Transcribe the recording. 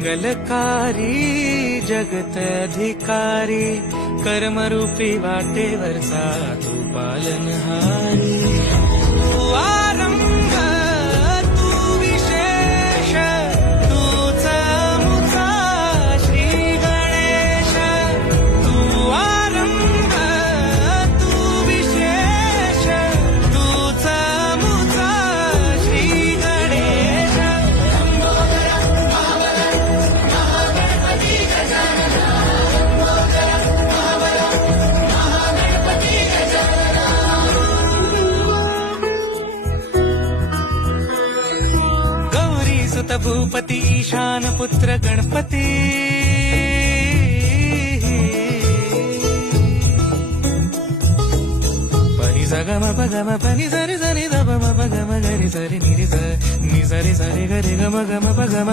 मंगलकारी जगत अधिकारी कर्मरूपी वाटेवरचा तू पालनहारी तू आरंभ तू विशेष तूच मुचा श्री गणेश तू आरंभ तू विशेष तूच मुचा श्री गणेश सुत भूपती ईशान पुत्र गणपती पनी सगम पगम पनी सरी सरी दम पगम गरी सरी निरी स नि सरी सरी गरी गम गम पगम